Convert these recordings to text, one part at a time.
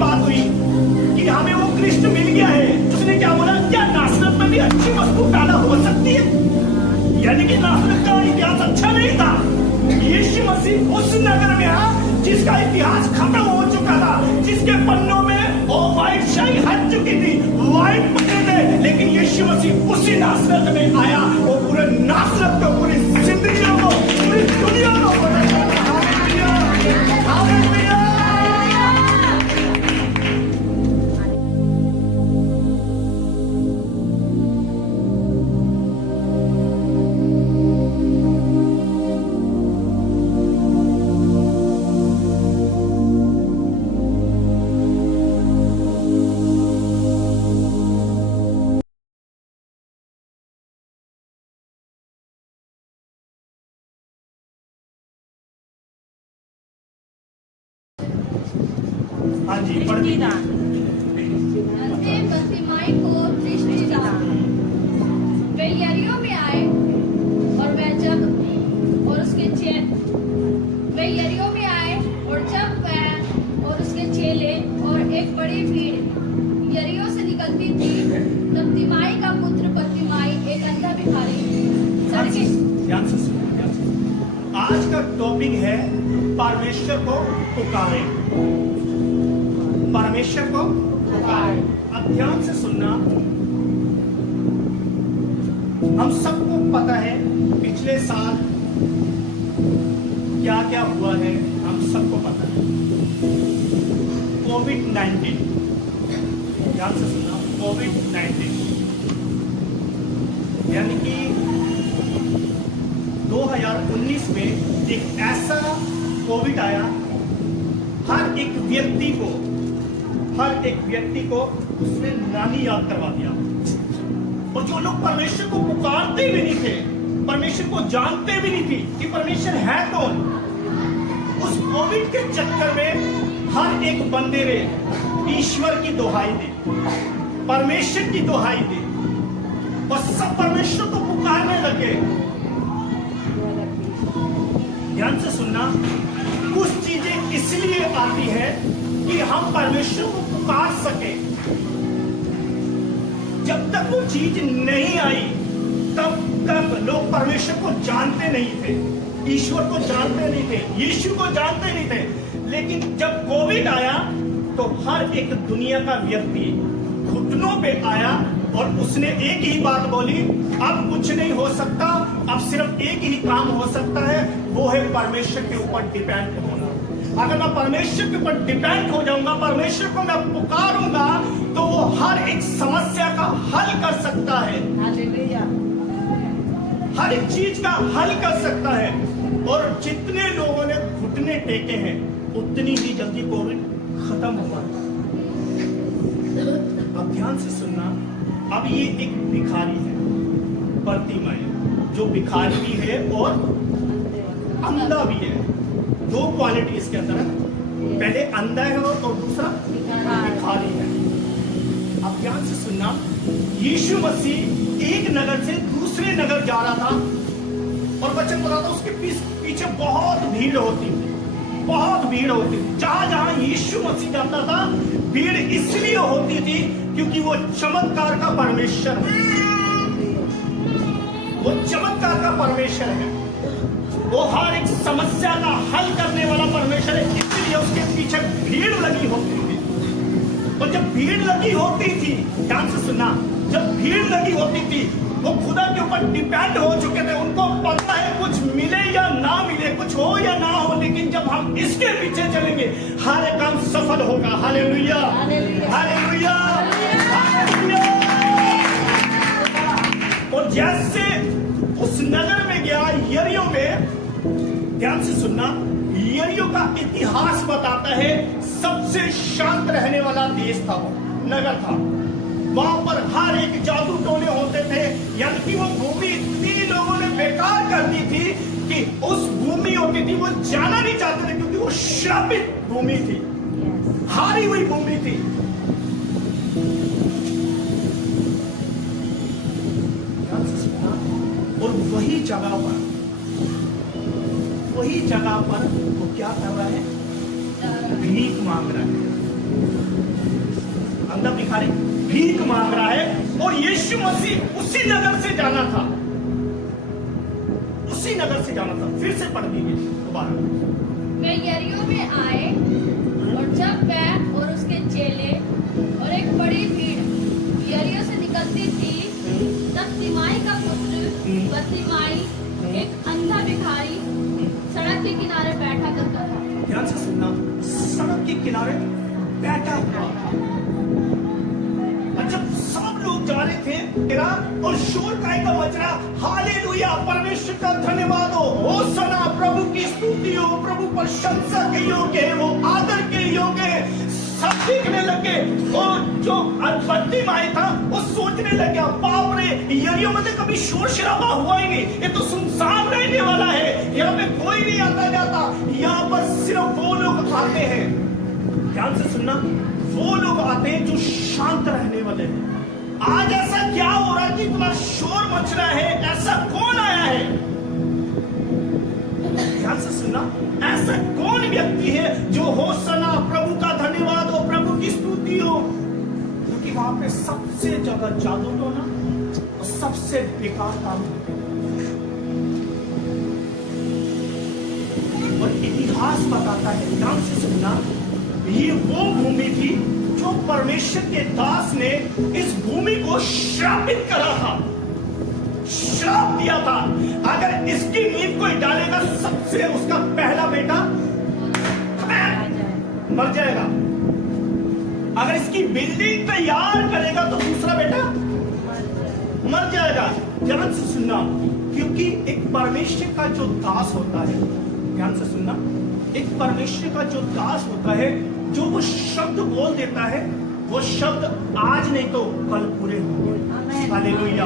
बात हुई कि हमें वो कृष्ण मिल गया है, उसने क्या बोला, क्या नासरत में भी अच्छी वस्तु पैदा हो सकती है? यानी कि नासरत का इतिहास अच्छा नहीं था। यीशु मसीह उस नगर में आया जिसका इतिहास खत्म हो चुका था, जिसके पन्नों में वो व्हाइट शाही हट चुकी थी, व्हाइट पन्ने थे, लेकिन यीशु मसीह उसी नासरत में आया। वो पूरे नासरत को, पूरी जिंदगी को, पूरी दुनिया को बदल दिया। Hallelujah, hallelujah. हाँ जी, दृष्टिदान। बत्तीमाई को दृष्टिदान। वे यरीहो में आए और वह जब और उसके वे यरीहो में आए और जब वह और उसके चेले और एक बड़ी भीड़ यरीहो से निकलती थी, तब तिमाई का पुत्र बत्तीमाई एक अंधा भिखारी ध्यान से आज का टॉपिक है परमेश्वर को पुकारे, परमेश्वर को पुकारे। अब ध्यान से सुनना, हम सबको पता है पिछले साल क्या क्या हुआ है, हम सबको पता है। कोविड-19, ध्यान से सुनना, कोविड-19 यानी कि 2019 में एक ऐसा कोविड आया, हर एक व्यक्ति को उसने नानी याद करवा दिया। और जो लोग परमेश्वर को पुकारते भी नहीं थे, परमेश्वर को जानते भी नहीं थे कि परमेश्वर है कौन, उस कोविड के चक्कर में हर एक बंदे ने ईश्वर की दुहाई दी, परमेश्वर की दुहाई दी, और सब परमेश्वर को पुकारने लगे। ध्यान से सुनना, कुछ चीजें इसलिए आती है कि हम परमेश्वर को पुकार सके। जब तक वो चीज नहीं आई तब तक लोग परमेश्वर को जानते नहीं थे, ईश्वर को जानते नहीं थे, यीशु को जानते नहीं थे। लेकिन जब कोविड आया तो हर एक दुनिया का व्यक्ति घुटनों पे आया और उसने एक ही बात बोली, अब कुछ नहीं हो सकता, अब सिर्फ एक ही काम हो सकता है, वो है परमेश्वर के ऊपर डिपेंड होना। अगर मैं परमेश्वर के ऊपर डिपेंड हो जाऊंगा, परमेश्वर को मैं पुकारूंगा, तो वो हर एक समस्या का हल कर सकता है, हर एक चीज का हल कर सकता है। और जितने लोगों ने घुटने टेके हैं उतनी ही जल्दी कोविड खत्म हुआ। अब ध्यान से सुनना, अब ये एक भिखारी है बत्तीमाई, जो भिखारी भी है और अंधा भी है। दो क्वालिटी इसके अंदर है, पहले अंधा है और दूसरा भिखारी है। अब ध्यान से सुनना, यीशु मसीह एक नगर से दूसरे नगर जा रहा था और वचन बता था उसके पीछे बहुत भीड़ होती थी, बहुत भीड़ होती थी। जहां जहां यीशु मसीह जाता था भीड़ इसलिए होती थी क्योंकि वो चमत्कार का परमेश्वर है, वो चमत्कार का परमेश्वर है, वो हर एक समस्या का हल करने वाला परमेश्वर है, इसलिए उसके पीछे भीड़ लगी होती थी। और जब भीड़ लगी होती थी, ध्यान से सुनना, जब भीड़ लगी होती थी वो खुदा के ऊपर डिपेंड हो चुके थे, उनको पता है कुछ मिले या ना मिले, कुछ हो या ना हो, लेकिन जब हम इसके पीछे चलेंगे हर एक काम सफल होगा। Hallelujah, hallelujah, hallelujah. और जैसे उस नगर में गया यरीहो में, ध्यान से सुनना, यरीहो का इतिहास बताता है सबसे शांत रहने वाला देश था, वो नगर था। वहां पर हर एक जादू टोने होते थे, यानी कि वो भूमि इतनी लोगों ने बेकार कर दी थी कि उस भूमि होती थी वो जाना नहीं चाहते थे, क्योंकि वो श्रापित भूमि थी, हारी हुई भूमि थी। और वही जगह पर वो क्या कर रहा है, भीख मांग रहा है। भीख मांग रहा है और यीशु मसीह उसी नगर से जाना था, उसी नगर से जाना था। फिर से पढ़ दीजिए दोबारा। वे यरीहो में आए और जब वह और उसके चेले और एक बड़ी भीड़ यरीहो से निकलती थी, तब तिमाई का पुत्र बरतिमाई, एक अंधा भिखारी, सड़क के किनारे बैठा करता था। ध्यान से सुनना, सड़क के किनारे बैठा हुआ था। और जब सब लोग जा रहे थे तेरा और शोर काय का मच रहा, हालेलुया, परमेश्वर का धन्यवाद हो, होसना, प्रभु की स्तुति हो, प्रभु प्रशंसा के योग्य है, वो आदर के योग्य है। सब देखने लगे और जो बरतिमाई था वो सोचने लगा, बाप रे, यरीहो में तो कभी शोर शराबा हुआ ही नहीं, ये तो सुनसान रहने वाला है, यहाँ पे कोई नहीं आता जाता, यहाँ पर सिर्फ वो लोग आते हैं। ध्यान से सुनना, वो लोग आते हैं जो शांत रहने वाले हैं। आज ऐसा क्या हो रहा है कि इतना शोर मच रहा है? ऐसा कौन आया है? ध्यान से सुनना, ऐसा कौन व्यक्ति है जो होसना, प्रभु का धन्यवाद हो, प्रभु की स्तुति हो? क्योंकि वहां पे सबसे ज्यादा जादू टोना और सबसे बेकार काम होते हैं। और इतिहास बताता है, ध्यान से सुनना, ये वो भूमि थी जो परमेश्वर के दास ने इस भूमि को श्रापित करा था, श्राप दिया था। अगर इसकी नींव कोई डालेगा, सबसे उसका पहला बेटा मर जाएगा। अगर इसकी बिल्डिंग तैयार करेगा तो दूसरा बेटा मर जाएगा। ध्यान से सुनना, क्योंकि एक परमेश्वर का जो दास होता है, ध्यान से सुनना, एक परमेश्वर का जो दास होता है, जो वो शब्द बोल देता है, वो शब्द आज नहीं तो कल पूरे होंगे। Hallelujah,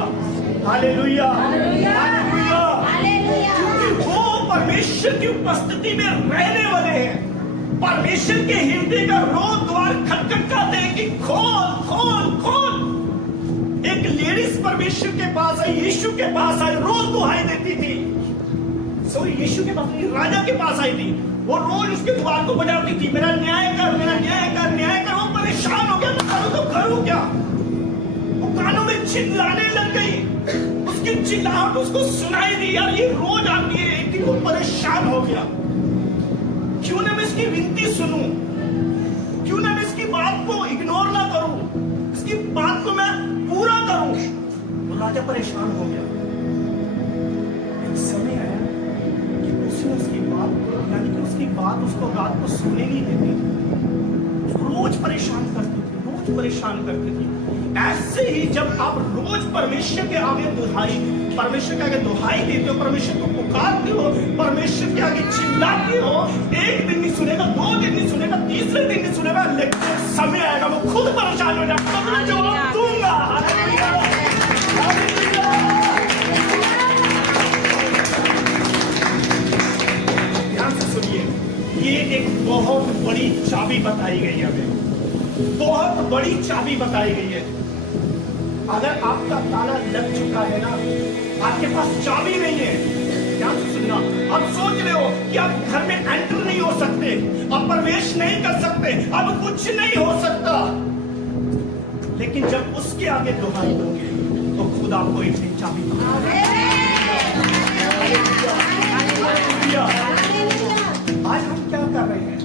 hallelujah, hallelujah. क्योंकि वो परमेश्वर की उपस्थिति में रहने वाले हैं। परमेश्वर के हृदय का रोज द्वार खटखटाते हैं कि खोल खोल खोल। एक लेडीज परमेश्वर के पास आई, यीशु के पास आई, रोज दुहाई देती थी। यीशु के पास नहीं, राजा के पास आई थी। वो रोज उसके द्वार को बजाती थी, मेरा न्याय कर, मेरा न्याय कर, न्याय कर। वो परेशान हो गया, तो करूं तो करूं क्या? वो कानों में चिल्लाने लग गई, उसकी चिल्लाहट उसको सुनाई दी। यार ये रोज आती है, एक दिन वो परेशान हो गया, क्यों ना मैं इसकी विनती सुनूं, क्यों ना मैं इसकी बात को इग्नोर ना करूं, इसकी बात को मैं पूरा करूं। तो राजा परेशान हो गया। एक समय आया कि उसने उसकी बात, यानी कि उसकी बात उसको रात को सोने नहीं देती, उसको रोज परेशान करती थी, रोज परेशान करती थी। ऐसे ही जब आप रोज परमेश्वर के आगे दुहाई, परमेश्वर के आगे दुहाई देते हो, परमेश्वर को पुकारते हो, परमेश्वर के आगे चिल्लाते हो, एक दिन नहीं सुनेगा, 2 दिन नहीं सुनेगा, तीसरे दिन नहीं सुनेगा, लेकिन समय आएगा वो खुद परेशान हो जाएगा, तो मैं जवाब दूंगा। ध्यान से सुनिए, ये एक बहुत बड़ी चाबी बताई गई है हमें, बहुत बड़ी चाबी बताई गई है। अगर आपका ताला लग चुका है ना, आपके पास चाबी नहीं है, ध्यान से सुनना, आप सोच रहे हो कि आप घर में एंटर नहीं हो सकते, आप प्रवेश नहीं कर सकते, अब कुछ नहीं हो सकता, लेकिन जब उसके आगे दुहाई दोगे तो खुद आपको एक दिन चाबी आज हम क्या कर रहे हैं?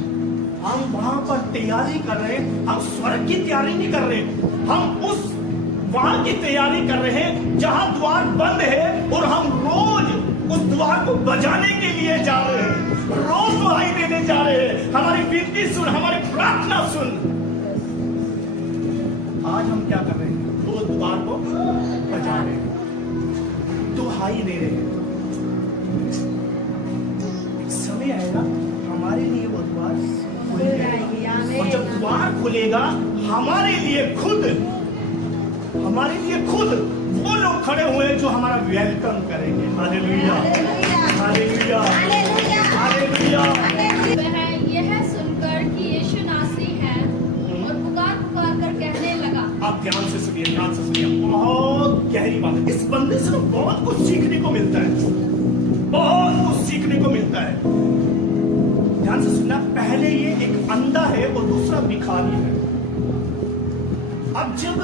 हम वहां पर तैयारी कर रहे हैं, हम स्वर्ग की तैयारी नहीं कर रहे, हम उस वहां की तैयारी कर रहे हैं जहां द्वार बंद है, और हम रोज उस द्वार को बजाने के लिए जा रहे हैं, रोज दुहाई देने जा रहे हैं। हमारी विनती सुन, हमारी प्रार्थना सुन। आज हम क्या कर रहे हैं? रोज द्वार को बजा रहे हैं, दुहाई दे रहे हैं। एक समय आएगा हमारे लिए वो द्वार खुलेगा, और जब द्वार खुलेगा हमारे लिए खुद वो लोग खड़े हुए हैं जो हमारा वेलकम करेंगे। Hallelujah, hallelujah, hallelujah. वह यह सुनकर कि यीशु नासरी है और पुकार कर कहने लगा। आप ध्यान से सुनिए, ध्यान से सुनिए, बहुत गहरी बात है। इस बंदे से तो बहुत कुछ सीखने को मिलता है, बहुत कुछ सीखने को मिलता है। ध्यान से सुनना, पहले ये एक अंधा है और दूसरा भिखारी है। अब जब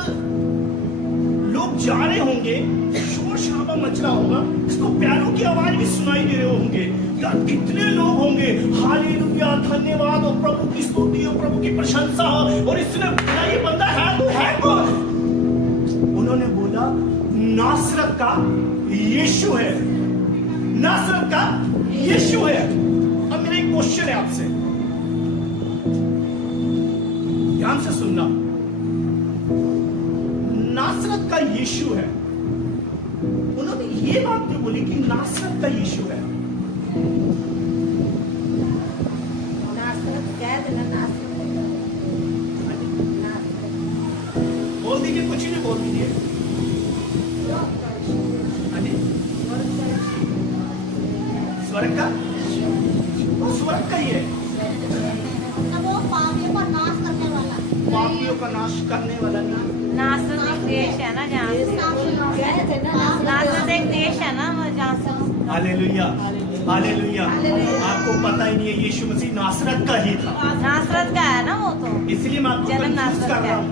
लोग जा रहे होंगे, शोर शराबा मच रहा होगा, इसको पैरों की आवाज भी सुनाई दे रहे होंगे। यार कितने लोग होंगे, हालेलुया, धन्यवाद और प्रभु की स्तुति और प्रभु की प्रशंसा। और इसने बोला ये बंदा है तो है कौन? उन्होंने बोला नासरत का यीशु है, नासरत का यीशु है। अब मेरा एक क्वेश्चन है आपसे, ध्यान से सुनना। नासरत का यीशु है, उन्होंने ये बात क्यों बोली कि नासरत का यीशु है? बोल दीजिए, कुछ ही नहीं बोल दीजिए। स्वर्ग का, वो स्वर्ग का ही है, वो पापियों का नाश करने वाला। पापियों का नाश करने वाला नहीं। नासरत एक देश है ना जहाँ से, नासरत एक देश है ना जहाँ से। Hallelujah, hallelujah. आपको पता ही नहीं है, यीशु मसीह नासरत का ही था। नासरत का है ना वो तो, इसलिए मैं आपको जन्म कंफ्यूज नासरत कर का रहा है। हूँ।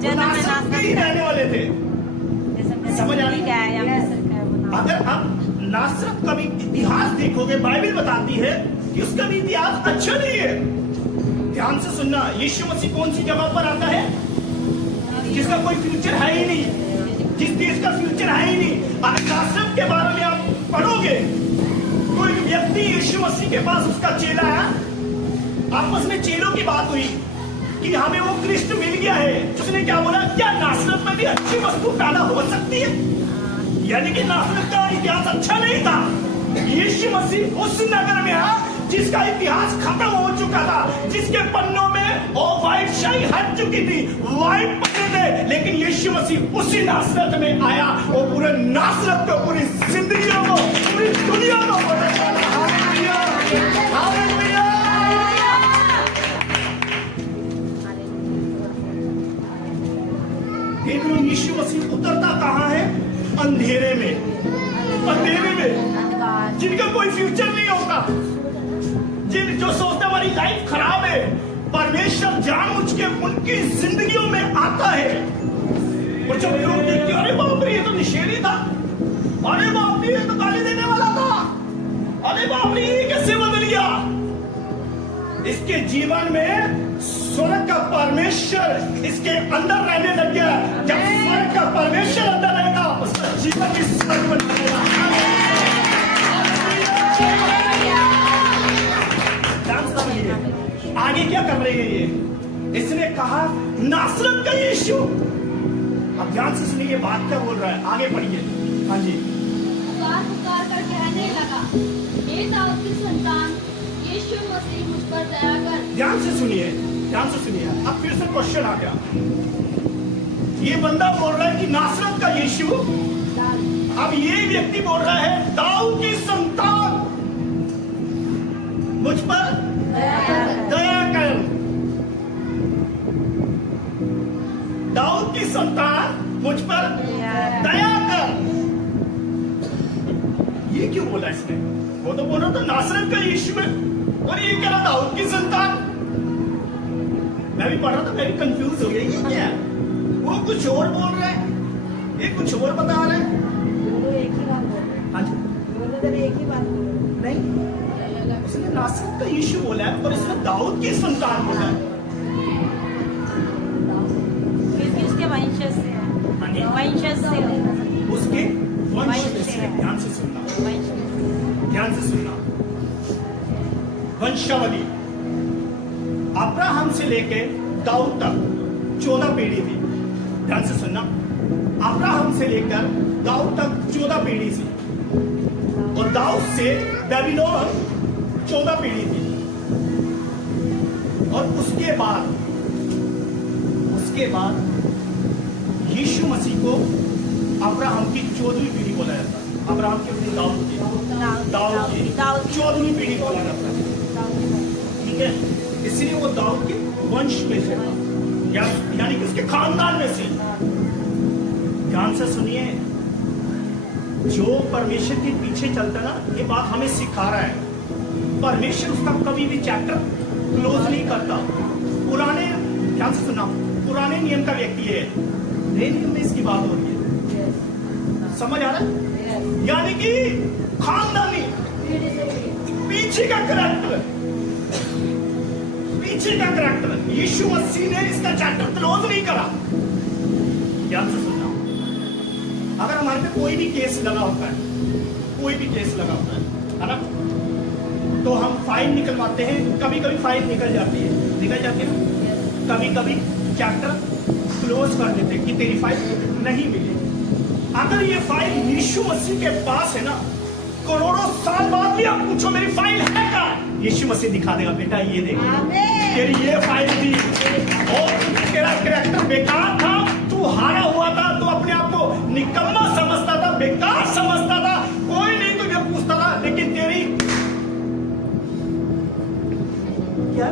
जन्म में नासरत के ही नासरत रहने वाले थे। समझ आ रही का है या मिस्र का है वो नाम। अगर आप नासरत का भी इतिहास देखोगे, बाइबल बताती है कि उसका भी इतिहास अच्छा नहीं है। ध्यान से सुनना, यीशु मसीह कौन सी जगह पर आता है जिसका कोई फ्यूचर है ही नहीं, जिस देश का फ्यूचर है ही नहीं। अगर नासरत के बारे में आप पढ़ोगे, कोई व्यक्ति यीशु मसीह के पास, उसका चेला है, आपस में चेलों की बात हुई कि हमें वो क्रिस्ट मिल गया है। उसने क्या बोला, क्या नासरत में भी अच्छी वस्तु पैदा हो सकती है? यानी कि नासरत का इतिहास अच्छा नहीं था। यीशु मसीह उस नगर में आया जिसका इतिहास खत्म हो चुका था, जिसके पन्नों में और व्हाइट शाही हट चुकी थी, व्हाइट पन्ने थे। लेकिन यीशु मसीह उसी नासरत में आया और पूरे नासरत को, पूरी जिंदगी को, पूरी दुनिया को बदल डाला। Hallelujah, hallelujah. देख लो, यीशु मसीह उतरता कहाँ है? अंधेरे में, अंधेरे में, जिनका कोई फ्यूचर नहीं होता, जिन जो सोचते हमारी लाइफ खराब है, परमेश्वर जानबूझ के उनकी जिंदगियों में आता है। और जब लोग देखते हैं, अरे बाप रे ये तो निशेरी था, अरे बाप रे ये तो गाली देने वाला था, अरे बाप रे ये कैसे बदल गया? इसके जीवन में स्वर्ग का परमेश्वर इसके अंदर रहने लग गया। जब स्वर्ग का परमेश्वर अंदर रहेगा, उसका जीवन भी स्वर्ग बन जाएगा। आगे क्या कर रही है ये? इसने कहा नासरत का यीशु। अब ध्यान से सुनिए, ये बात क्या बोल रहा है, आगे पढ़िए। हाँ जी। पुकार पुकार कर कहने लगा, हे दाऊद की संतान, यीशु मसीह मुझ पर दया कर। ध्यान से सुनिए, ध्यान से सुनिए। अब फिर से क्वेश्चन आ गया। ये बंदा बोल रहा है कि नासरत का यीशु, अब ये व्यक्ति बोल रहा है दाऊद की संतान मुझ पर दया कर। दाऊद की संतान मुझ पर दया कर। ये क्यों बोला इसने? वो तो बोल रहा था नासरत का यीशु है, और ये कह रहा दाऊद की संतान। मैं भी पढ़ रहा था, मैं भी कंफ्यूज हो गया, ये क्या है? वो कुछ और बोल रहा है, ये कुछ और बता रहा है। एक ही बात बोल रहे हैं। हाँ जी, एक ही बात बोल रहे हैं। नहीं, उसने नासरत का यीशु बोला है और इसने दाऊद की संतान बोला है। क्योंकि उसके वंशज से है, हाँ जी, वंशज से है। उसके वंश से। ध्यान से सुनना, ध्यान से सुनना। वंशावली अब्राहम से लेके दाऊद तक 14 पीढ़ी थी। ध्यान से सुनना, अब्राहम से लेकर दाऊद तक 14 पीढ़ी थी, और दाऊद से बेबीलोन 14 पीढ़ी थी। और उसके बाद यीशु मसीह को अब्राहम की 14वीं पीढ़ी बोला जाता है। अब्राहम के अपने दाऊद की 14वीं पीढ़ी बोला जाता है। ठीक है, इसलिए वो दाऊद के वंश में से, यानी कि उसके खानदान में से। ध्यान से सुनिए, जो परमेश्वर के पीछे चलता ना, ये बात हमें सिखा रहा है। परमेश्वर उसका कभी भी चैप्टर क्लोज नहीं करता। ध्यान से सुना, पुराने नियम का व्यक्ति है, नए नियम में इसकी बात हो रही है। समझ आ रहा है? यानी कि खानदानी पीछे का करैक्टर, पीछे का करैक्टर यीशु मसीह ने इसका चैप्टर क्लोज नहीं करा। ध्यान से सुनना, अगर हमारे पे कोई भी केस लगा होता है, कोई भी केस लगा होता है ना, तो हम फाइल निकलवाते हैं। कभी कभी फाइल निकल जाती है ना, कभी कभी चैप्टर क्लोज कर देते हैं कि तेरी फाइल नहीं मिलेगी। अगर ये फाइल यीशु मसीह के पास है ना, करोड़ों साल बाद भी आप पूछो मेरी फाइल है कहाँ, यीशु मसीह दिखा देगा, बेटा ये देख तेरी ये फाइल थी, और तेरा कैरेक्टर बेकार था, तू हारा हुआ था, तू अपने आप को निकम्मा समझता था, बेकार समझता था, कोई नहीं तुझे पूछता था, लेकिन तेरी क्या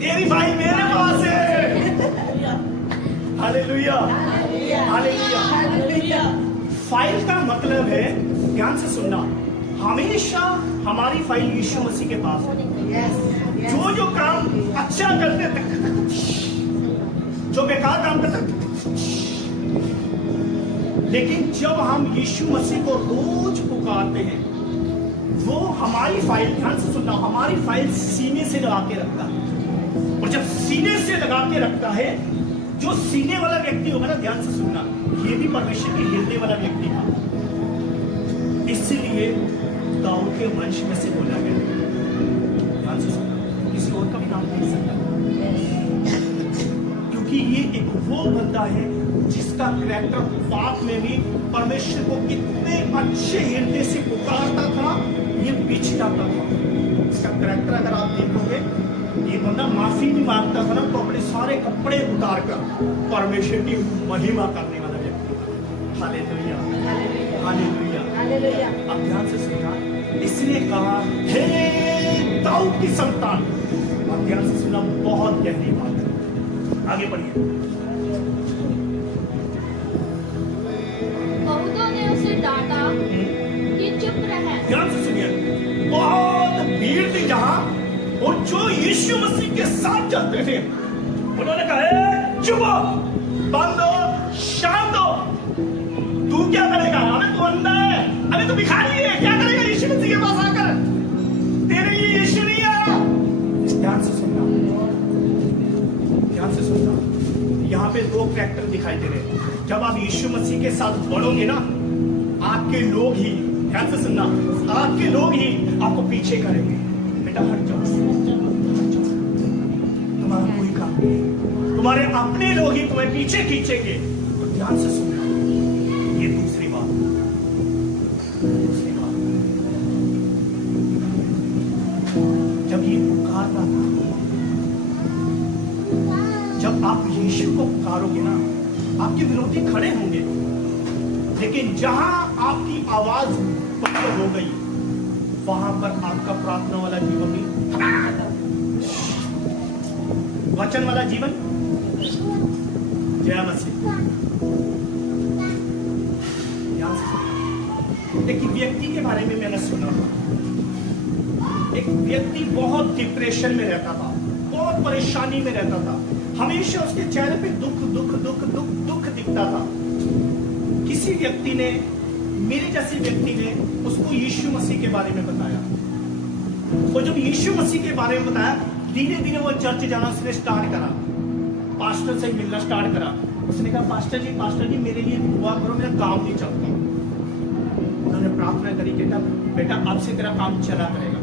तेरी फाइल मेरे पास है। Hallelujah, hallelujah. फाइल का मतलब है, ध्यान से सुनना, हमेशा हमारी फाइल यीशु मसीह के पास है। जो जो काम अच्छा करते थे, जो बेकार काम करते थे, लेकिन जब हम यीशु मसीह को रोज पुकारते हैं, वो हमारी फाइल, ध्यान से सुनना, हमारी फाइल सीने से लगा के रखता है। और जब सीने से लगा के रखता है, जो सीने वाला व्यक्ति होगा ना, ध्यान से सुनना, ये भी परमेश्वर के हृदय वाला व्यक्ति था। इसलिए दाऊद के वंश में से बोला गया। ध्यान से सुनना, किसी और का भी नाम नहीं सकता, क्योंकि ये एक वो बंदा है जिसका करैक्टर पाप में भी परमेश्वर को कितने अच्छे हृदय से पुकारता था, ये पीछे जाता था। इसका करैक्टर अगर आप देखोगे, ये बंदा माफी नहीं मांगता था ना, तो अपने सारे कपड़े उतार कर परमेश्वर की महिमा करने वाला व्यक्ति था। Hallelujah, hallelujah, hallelujah. अब ध्यान से सुनना, इसलिए कहा हे दाऊद की संतान। अब ध्यान से सुनना, बहुत गहरी बात है, आगे बढ़िए। बहुतों ने उसे डांटा कि चुप रहे। ध्यान से सुनिए, बहुत भीड़ थी जहां, और जो यीशु मसीह के साथ चलते थे, उन्होंने कहा चुप हो, बंद हो, शांत हो, तू क्या करेगा, अबे तू अंधा है, अबे तू भिखारी है, क्या करेगा यीशु मसीह के पास आकर, तेरे लिए यीशु नहीं आया। ध्यान से सुनना, ध्यान से सुनना, यहाँ पे दो कैरेक्टर दिखाई दे रहे हैं। जब आप यीशु मसीह के साथ बढ़ोगे ना, आपके लोग ही, ध्यान से सुनना, आपके लोग ही आपको पीछे करेंगे, बेटा हट जाओ, तुम्हारा कोई काम नहीं, तुम्हारे अपने लोग ही तुम्हें पीछे खींचेंगे। तो ध्यान से सुनना, ये दूसरी बात, दूसरी बात, जब ये पुकारता था, जब आप यीशु को पुकारोगे ना, आपके विरोधी खड़े होंगे, लेकिन जहां आपकी आवाज बंद हो गई, वहां पर आपका प्रार्थना वाला जीवन भी, वचन वाला जीवन, जय मसीह। ध्यान से सुनना, एक व्यक्ति के बारे में मैंने सुना, एक व्यक्ति बहुत डिप्रेशन में रहता था, बहुत परेशानी में रहता था, हमेशा उसके चेहरे पे दुख दुख दुख दुख दुख दिखता था। किसी व्यक्ति ने, मेरे जैसे व्यक्ति ने उसको यीशु मसीह के बारे में बताया, और जब यीशु मसीह के बारे में बताया, धीरे धीरे वो चर्च जाना उसने स्टार्ट करा, पास्टर से मिलना स्टार्ट करा। उसने कहा पास्टर जी मेरे लिए दुआ करो, मेरा काम नहीं चलता। उन्होंने प्रार्थना करी, कहता बेटा अब से तेरा काम चला करेगा।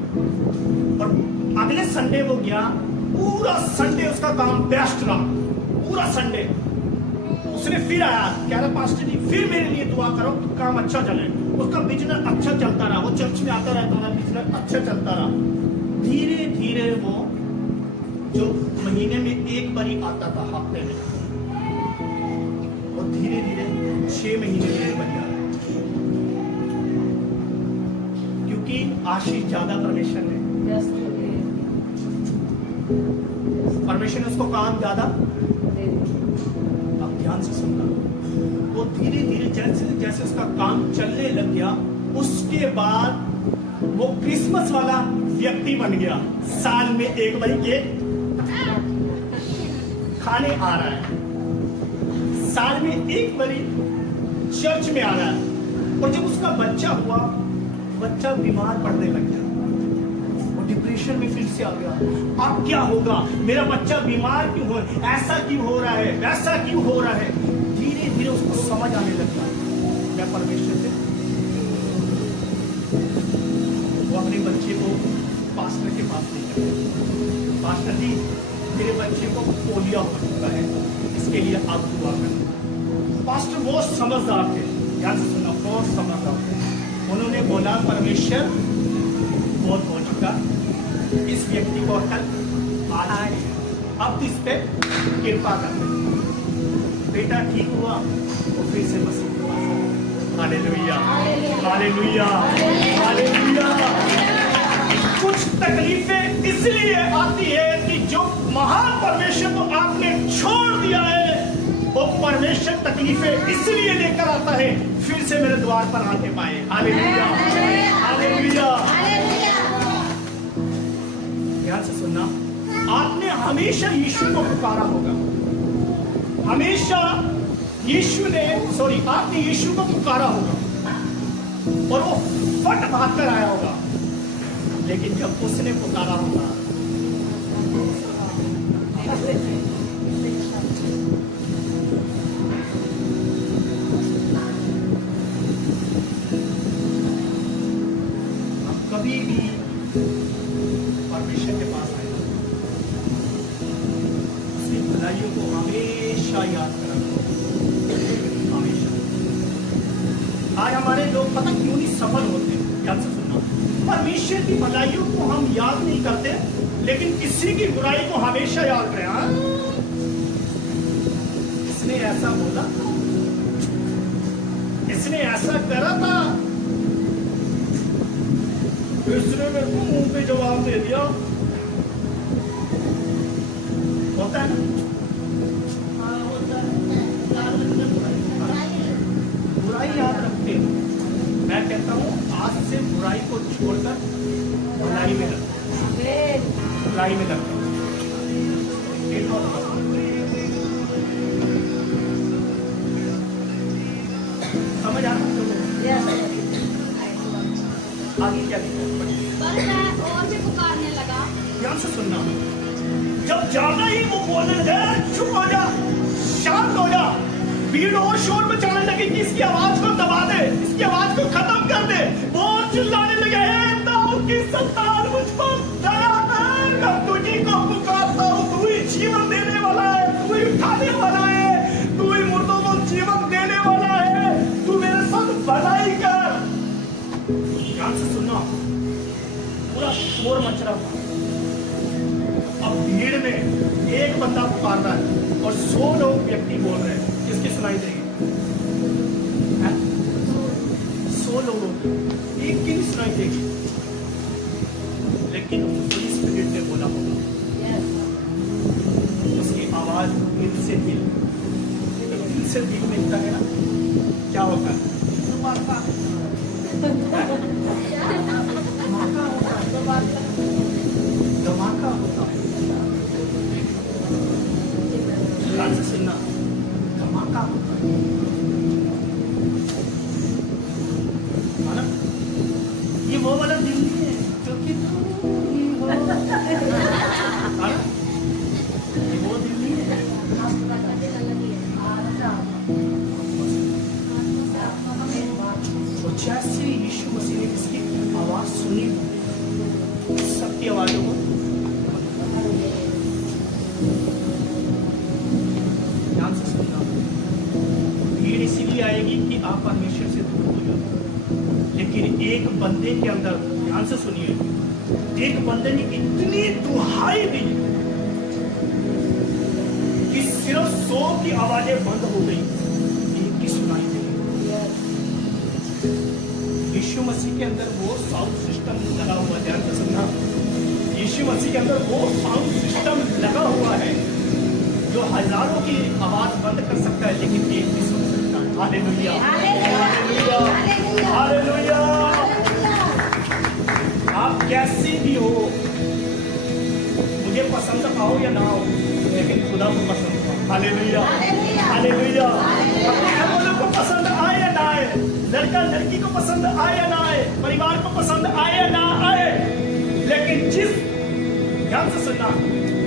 और अगले संडे वो गया, पूरा संडे उसका काम बेस्ट रहा, पूरा संडे। उसने फिर आया, कह रहा पास्टर जी फिर मेरे लिए दुआ करो, काम अच्छा चले। उसका बिजनेस अच्छा चलता रहा, वो चर्च में आता रहता था, बिजनेस अच्छा चलता रहा। धीरे धीरे वो जो महीने में एक बार ही आता था, हफ्ते में, और धीरे धीरे 6 महीने में एक बार आ रहा, क्योंकि आशीष ज्यादा परमेश्वर ने उसको काम ज्यादा। अब ध्यान से सुनना, वो धीरे धीरे जैसे जैसे उसका काम चलने लग गया, उसके बाद वो क्रिसमस वाला व्यक्ति बन गया। साल में एक बार केक खाने आ रहा है, साल में एक बारी चर्च में आ रहा है, और जब उसका बच्चा हुआ, बच्चा बीमार पड़ने लग गया, डिप्रेशन में फिर से आ गया। अब क्या होगा, मेरा बच्चा बीमार क्यों हो, ऐसा क्यों हो रहा है, वैसा क्यों हो रहा है। धीरे धीरे उसको समझ आने लगता मैं परमेश्वर से। वो अपने बच्चे को पास्टर के पास ले गया। पास्टर जी, मेरे बच्चे को पोलियो हो चुका है, इसके लिए आप दुआ करें। पास्टर बहुत समझदार थे, ध्यान से सुना, बहुत समझदार थे। उन्होंने बोला परमेश्वर बहुत हो चुका, इस व्यक्ति को कल आज अब तो इस पे कृपा कर दे। बेटा ठीक हुआ और फिर से मसीह के पास आया। Hallelujah, hallelujah, hallelujah. कुछ तकलीफें इसलिए आती है कि जो महान परमेश्वर को आपने छोड़ दिया है, वो परमेश्वर तकलीफें इसलिए लेकर आता है फिर से मेरे द्वार पर आके पाए। Hallelujah, hallelujah. ध्यान से सुनना, आपने हमेशा यीशु को पुकारा होगा, हमेशा आपने यीशु को पुकारा होगा और वो फट भाग कर आया होगा। लेकिन जब उसने पुकारा होगा, कभी भी परमेश्वर के पास आए, उसकी भलाइयों को हमेशा याद करना, हमेशा। आज हमारे लोग पता क्यों नहीं सफल होते, ध्यान से सुनना। परमेश्वर की भलाइयों को हम याद नहीं करते, लेकिन किसी की बुराई को हमेशा याद करें। हाँ, इसने ऐसा बोला, इसने ऐसा करा था, इसने मेरे को मुंह पे जवाब दे दिया। होता है ना, बुराई याद रखते हैं। मैं कहता हूँ आज से बुराई को छोड़कर भलाई में रखो, भलाई में रखो। समझ आ रहा है? आगे क्या लिखा है? पर मैं और भी पुकारने लगा। ध्यान से सुनना, जब ज्यादा ही वो बोलने लगे, चुप हो जा, शांत हो जा, भीड़ और शोर मचाने लगे कि इसकी आवाज को दबा दे, इसकी आवाज को खत्म कर दे। वो चिल्लाने लगे, हे दाऊद की संतान, मुझ पर दया कर, मैं तुझी को पुकारता हूँ, तू ही जीवन देने वाला है, तू ही उठाने वाला है, तू ही मुर्दों को जीवन देने वाला है, तू मेरे साथ भलाई कर। ध्यान से सुनना, पूरा शोर मच रहा था। अब भीड़ में एक बंदा पुकार रहा है और 100 लोग व्यक्ति बोल रहे हैं, किसकी सुनाई देगी? 100 लोगों की एक की नहीं सुनाई देगी, लेकिन होली स्पिरिट ने बोला होगा, उसकी आवाज दिल से दिल, दिल से दिल मिलता है ना, क्या होता है? धमाका होता है। ध्यान से सुनना, धमाका होता है ना? ये वो वाला दिन नहीं है क्योंकि ये वो दिन नहीं है। तो जैसे यीशु मसीह ने इसकी आवाज सुनी, सबकी आवाजों को ध्यान से सुनना, भीड़ इसीलिए आएगी कि आप परमेश्वर से दूर हो जाओ, लेकिन एक बंदे के अंदर, ध्यान से सुनिए, एक बंदे ने इतनी दुहाई दी कि सिर्फ 100 की आवाजें बंद हो गई, एक की सुनाई दी। यीशु मसीह के अंदर वो साउंड सिस्टम लगा हुआ, ध्यान से सुनना, यीशु मसीह के अंदर वो साउंड सिस्टम लगा हुआ है जो हजारों की आवाज बंद कर सकता है, लेकिन एक भी सुन सकता है। Hallelujah, hallelujah, hallelujah. आप कैसे भी हो, मुझे पसंद आओ या ना आओ, लेकिन खुदा को पसंद हो। Hallelujah, hallelujah. अपने वालों को पसंद आए या ना आए, लड़का लड़की को पसंद आए या ना आए, परिवार को पसंद आए या ना आए, लेकिन ध्यान से सुनना,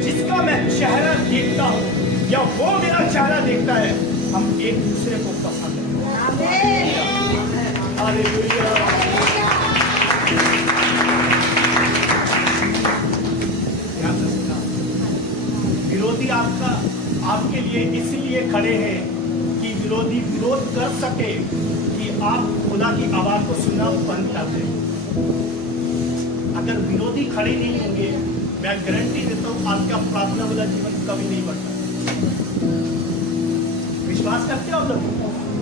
जिसका मैं चेहरा देखता हूँ या वो मेरा चेहरा देखता है, हम एक दूसरे को पसंद हैं। हालेलुया। ध्यान से सुनना, विरोधी आपके लिए इसलिए खड़े हैं कि विरोधी विरोध कर सके कि आप खुदा की आवाज को सुनना बंद कर दें। अगर विरोधी खड़े नहीं होंगे, मैं गारंटी देता हूं आपका प्रार्थना वाला जीवन कभी नहीं बढ़ता। विश्वास करते हो आप लोग?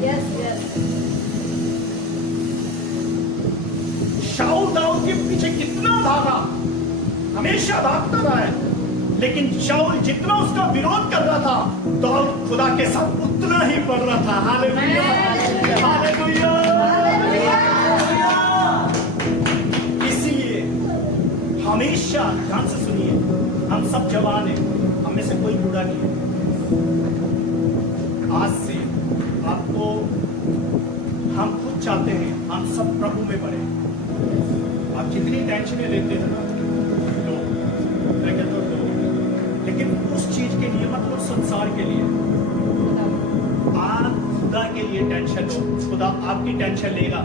Yes yes. शाऊल दाऊद के पीछे कितना भागा, हमेशा भागता रहा है, लेकिन शाऊल जितना उसका विरोध कर रहा था, दाऊद खुदा के साथ उतना ही बढ़ रहा था। Hallelujah, hallelujah. इसीलिए हमेशा ध्यान से सुनिए, हम सब जवान हैं, हमें से कोई बूढ़ा नहीं है। आज से आपको हम खुद चाहते हैं हम सब प्रभु में बढ़े। आप जितनी टेंशनें लेते हैं ना, लो, मैं कहता हूं लो, लेकिन उस चीज के लिए मत लो, संसार के लिए। आप खुदा के लिए टेंशन लो, खुदा आपकी टेंशन लेगा।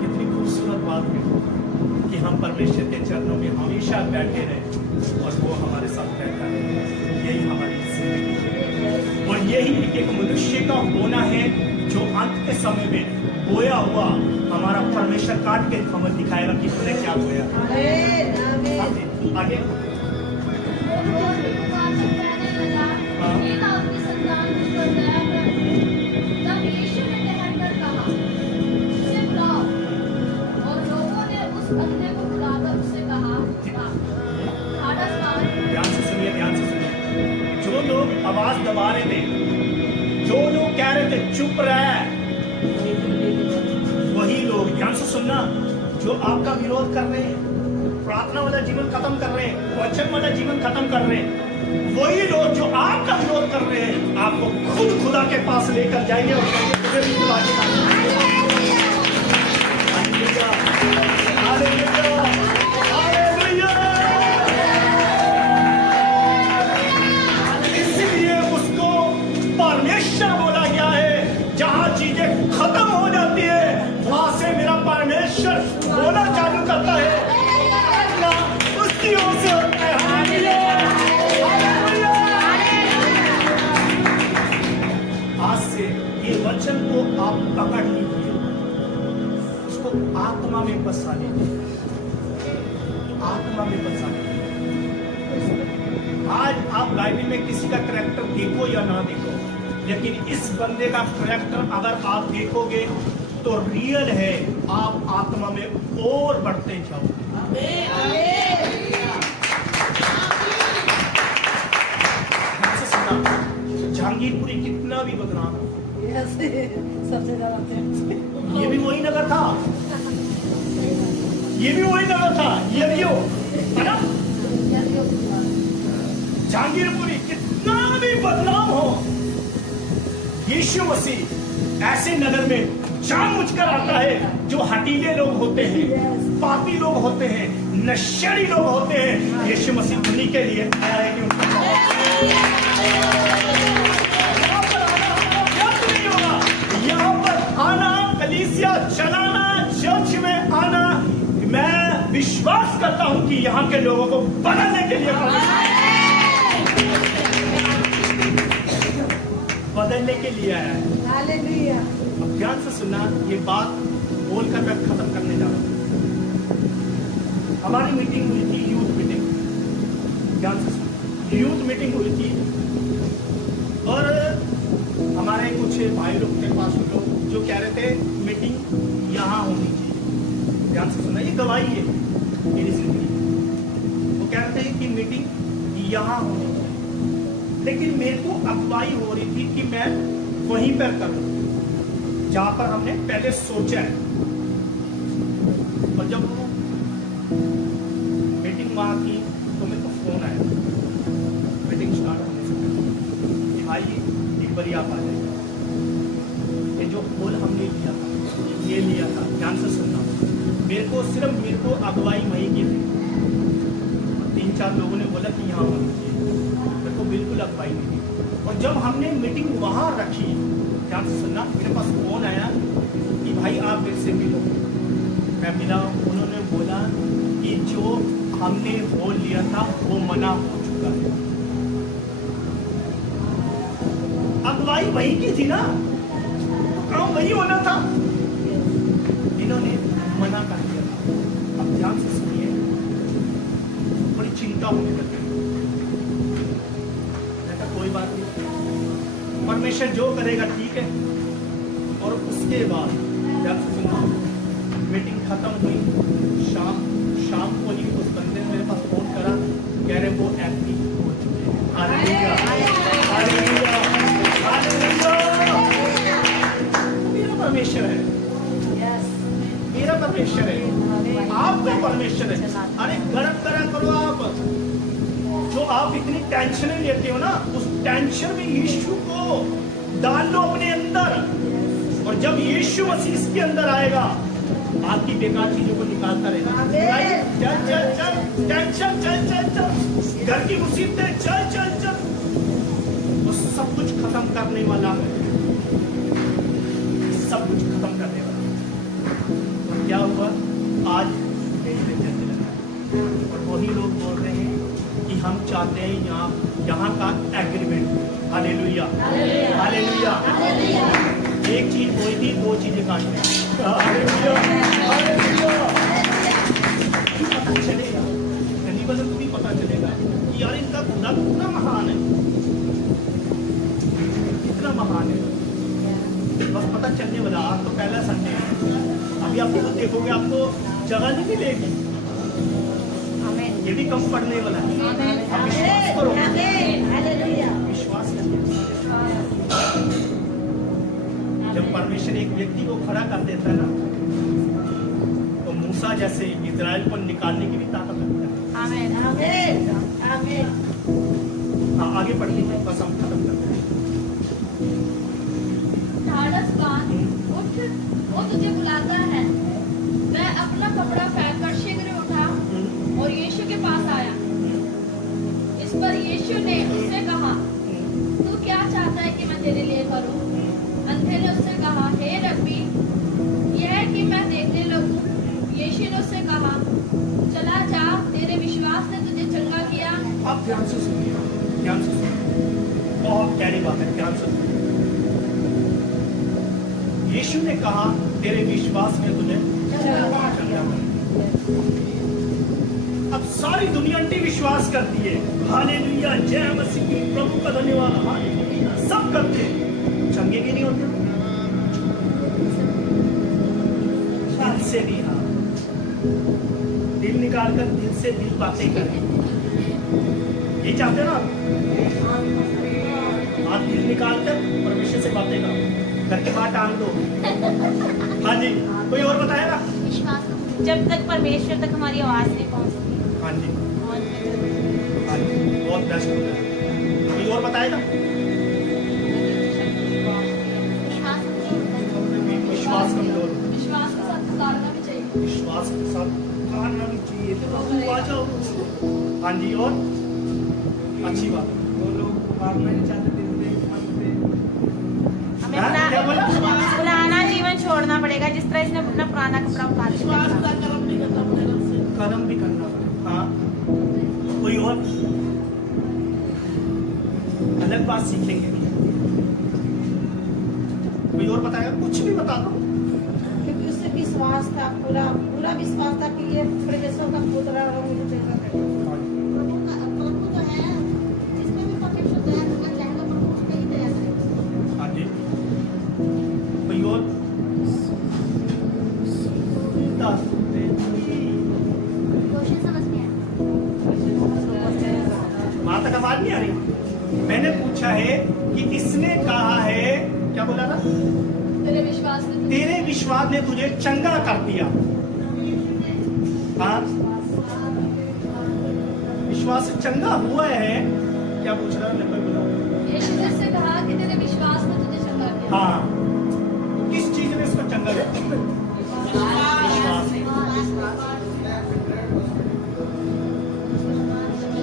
कितनी खूबसूरत बात है कि हम परमेश्वर के चरणों में हमेशा बैठे रहे और वो हमारे साथ रहता है। यही हमारी जिंदगी है और यही एक मनुष्य का होना है जो अंत के समय में बोया हुआ हमारा परमेश्वर काट के हमें दिखाएगा कि तुमने क्या बोया। आगे आवाज दबा रहे थे, जो लोग कह रहे थे चुप रहे, वही लोग, ध्यान से सुनना, जो आपका विरोध कर रहे हैं, प्रार्थना वाला जीवन खत्म कर रहे हैं, वचन वाला जीवन खत्म कर रहे हैं, वही लोग जो आपका विरोध कर रहे हैं, आपको खुद खुदा के पास लेकर जाएंगे और तुझे भी खुदा के बोला चालू करता है, उसकी ओर से होता है। आज से ये वचन को आप पकड़ लीजिए, उसको आत्मा में बसा लीजिए, आत्मा में बसा लीजिए। आज आप बाइबल में किसी का करैक्टर देखो या ना देखो, लेकिन इस बंदे का करैक्टर अगर आप देखोगे तो रियल है, आप आत्मा में और बढ़ते जाओ। जहांगीरपुरी कितना भी बदनाम हो, सबसे ज्यादा ये भी वही नगर था, ये भी वही नगर था, यरियो है ना। जहांगीरपुरी कितना भी बदनाम हो, यीशु मसीह ऐसे नगर में जानबूझकर आता है जो हटीले लोग होते हैं, पापी लोग होते हैं, नशेड़ी लोग होते हैं। यीशु मसीह उन्हीं के लिए आया है कि उनको यहाँ पर आना, कलीसिया चलाना, चर्च में आना, मैं विश्वास करता हूँ कि यहाँ के लोगों को बदलने के लिए आया है। हालेलुया। अब ध्यान से सुनना, ये बात बोलकर मैं खत्म करने जा रहा हूँ। हमारी मीटिंग हुई थी, यूथ मीटिंग, ध्यान से सुनना, यूथ मीटिंग हुई थी और हमारे कुछ भाई लोग थे, पास लोग, जो कह रहे थे मीटिंग यहाँ होनी चाहिए। ध्यान से सुनना, ये गवाही है मेरी जिंदगी। वो कह रहे थे कि मीटिंग यहाँ होनी चाहिए, लेकिन मेरे को अगुवाई हो रही थी कि मैं वहीं पर करूँ। जहां पर हमने पहले सोचा है। और जब मीटिंग वहां की तो मेरे को फोन आया मीटिंग स्टार्ट होने से पहले कि भाई एक बार आप आ जाइए, ये जो होल हमने लिया था, ये लिया था, ध्यान से सुनना। मेरे को अगुवाई वही की थी। 3-4 लोगों ने बोला कि यहाँ होनी चाहिए, मेरे को बिल्कुल अगुवाई नहीं थी। और जब हमने मीटिंग वहां रखी, ध्यान से सुनना, मेरे पास फोन आया कि भाई आप मेरे से मिलो। मैं मिला, उन्होंने बोला कि जो हमने होल लिया था वो मना हो चुका है। अगुवाई वही की थी ना, तो काम वही होना था, इन्होंने मना कर दिया। अब ध्यान से सुनिए, बड़ी चिंता होने लगी। मैं कहा कोई बात नहीं, परमेश्वर जो करेगा ठीक है। और उसके बाद ध्यान से सुनना, मीटिंग खत्म हुई, शाम को ही उस बंदे ने मेरे पास फोन करा, कह रहे वो एक्टिव हो चुके हैं। Hallelujah, hallelujah, hallelujah. मेरा परमेश्वर है, मेरा परमेश्वर है, आपका परमेश्वर है। अरे गर्व करा करो आप, जो आप इतनी टेंशन लेते हो ना, उस टेंशन में यीशु को डाल लो अपने अंदर। और जब यीशु मसीह इसके अंदर आएगा, आपकी बेकार चीजों को निकालता रहेगा। चल चल चल, टेंशन चल चल चल, घर की मुसीबतें चल चल चल, वो सब कुछ खत्म करने वाला है, सब कुछ खत्म करने वाला है। तो क्या हुआ, आज मेरे कहने लगा, और वही लोग बोल रहे हैं कि हम चाहते हैं यहाँ का एग्रीमेंट। Hallelujah, hallelujah. एक चीज बोली थी, 2 चीजें काटने। Hallelujah, hallelujah. पता चलेगा, धनी को भी पता चलेगा कि यार इनका खुदा कितना महान है, कितना महान है। बस पता चलने वाला। आज तो पहला संडे है, अभी आप देखोगे आपको जगह नहीं मिलेगी, ये भी कम पड़ने वाला है। आप विश्वास करो, विश्वास करो। जब परमेश्वर एक व्यक्ति को खड़ा कर देता है ना, तो मूसा जैसे इजराइल को निकालने की भी ताकत रखता है। हाँ, आगे बढ़ती है, बस हम खत्म करते हैं। उठ, वो तुझे बुलाता है। वह अपना कपड़ा फेंककर शीघ्र उठा और यीशु के पास आया। इस पर यीशु ने उससे कहा, तू क्या चाहता है कि मैं तेरे लिए करूं? अंधे ने उससे कहा, हे रब्बी, यह है कि मैं देखने लगूं। यीशु ने उससे कहा, चला जा, तेरे विश्वास ने तुझे चंगा किया। आप ध्यान से सुनिए, ध्यान से सुनिए, बहुत गहरी बात है, ध्यान से सुनिए। यीशु ने कहा, तेरे विश्वास ने तुझे चंगा किया। अब सारी दुनिया अंटी विश्वास करती है। हालेलुया, जय मसीह, प्रभु का धन्यवाद, हालेलुया, सब करते हैं, चंगे भी नहीं होते। दिल से भी, हाँ, दिल निकाल कर दिल से दिल बातें करें, ये चाहते ना आप दिल निकाल कर परमेश्वर से बातें करो, घर के बाहर टांग दो। हाँ जी, कोई और बताएगा? विश्वास जब तक परमेश्वर तक हमारी आवाज नहीं पहुंचती। हाँ जी, हाँ जी, बहुत बेस्ट होता है। कोई और बताएगा? विश्वास कमजोर, विश्वास के साथ पुकारना भी चाहिए। विश्वास के साथ पुकारना भी चाहिए। तो बाबू आ जाओ। हाँ जी, और अच्छी बात है। वो लोग पुकारना नहीं चाहते, हमें हाँ, क्या बोला? पुराना जीवन छोड़ना पड़ेगा, जिस तरह इसने अपना पुराना कपड़ा उतार दिया। कर्म भी करना पड़ेगा। हाँ, कोई और अलग बात सीखेंगे। कोई और बताएगा? कुछ भी बता दो। क्योंकि उससे विश्वास था, पूरा पूरा विश्वास था कि ये परमेश्वर का पुत्र है और मुझे प्रेरणा करेगा। प्रभु तो है, जिसमें भी परमेश्वर दया करना चाहेगा, प्रभु उस पे ही दया करेगा। हाँ जी, कोई और? क्वेश्चन समझ में आया? वहां तक आवाज नहीं आ रही। मैंने पूछा है कि किसने कहा है, क्या बोला था? तेरे विश्वास विश्वास ने तेरे विश्वास ने तुझे चंगा कर दिया। हाँ, विश्वास से चंगा हुआ है। क्या पूछ रहा है? यीशु ने उससे कहा कि तेरे विश्वास ने तुझे चंगा किया। हाँ, किस चीज ने इसको चंगा किया? विश्वास ने।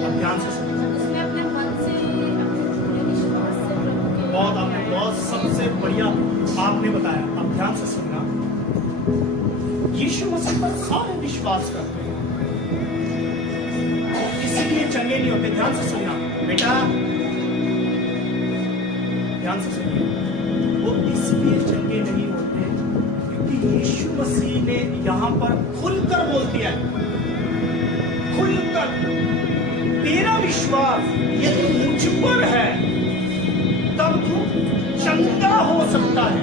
अब ध्यान से सुनिए। उसने अपने मन से अपने विश्वास से प्रभु के बहुत आपने बहुत सबसे बढ़िया आपने बताया। अब ध्यान से सुनना। यीशु मसीह पर सारे विश्वास करते हैं, इसलिए चंगे नहीं होते। ध्यान से सुनना बेटा, ध्यान से सुनिए। वो इसलिए चंगे नहीं होते क्योंकि यीशु मसीह ने यहां पर खुलकर बोल दिया है, खुलकर, तेरा विश्वास यदि मुझ पर है तब तू चंगा हो सकता है।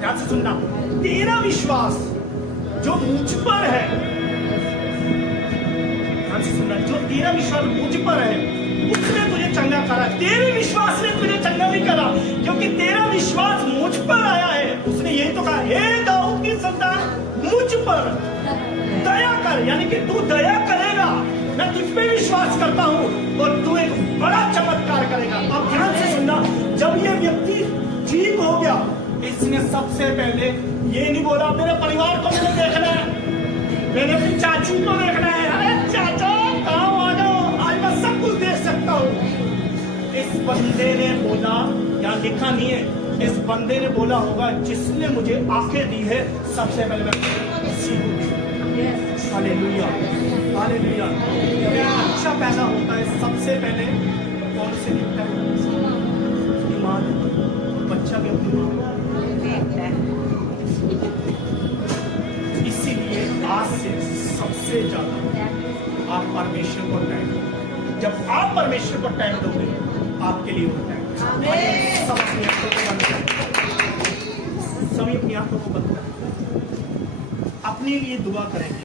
ध्यान से सुनना, तेरा विश्वास जो मुझ पर है, ध्यान से सुनना, जो तेरा विश्वास मुझ पर है उसने तुझे चंगा करा। तेरे विश्वास ने तुझे चंगा नहीं करा क्योंकि तेरा विश्वास मुझ पर आया है। उसने यही तो कहा, हे दाऊद की संतान मुझ पर दया कर, यानी कि तू दया करेगा, मैं तुझ पे विश्वास करता हूं और तू एक बड़ा चमत्कार करेगा। अब ध्यान से सुनना, जब ये व्यक्ति ठीक हो गया, इसने सबसे पहले ये नहीं बोला मेरे परिवार को मुझे देखना है, मैंने अपनी चाची को देखना है, अरे चाचा कहाँ आ जाओ, आज मैं सब कुछ देख सकता हूँ। इस बंदे ने बोला, यहाँ लिखा नहीं है, इस बंदे ने बोला होगा जिसने मुझे आंखें दी है सबसे पहले मैं इसी को देखूं। Hallelujah, hallelujah. जब एक बच्चा पैदा होता है सबसे पहले कौन से दिखता है? ईमान। बच्चा भी अपनी माँ देखता है। इसीलिए आज से सबसे ज्यादा आप परमेश्वर को टाइम दो। जब आप परमेश्वर को टाइम दोगे आपके लिए होता है। सभी अपनी आंखों को बंद करें, अपने लिए दुआ करेंगे।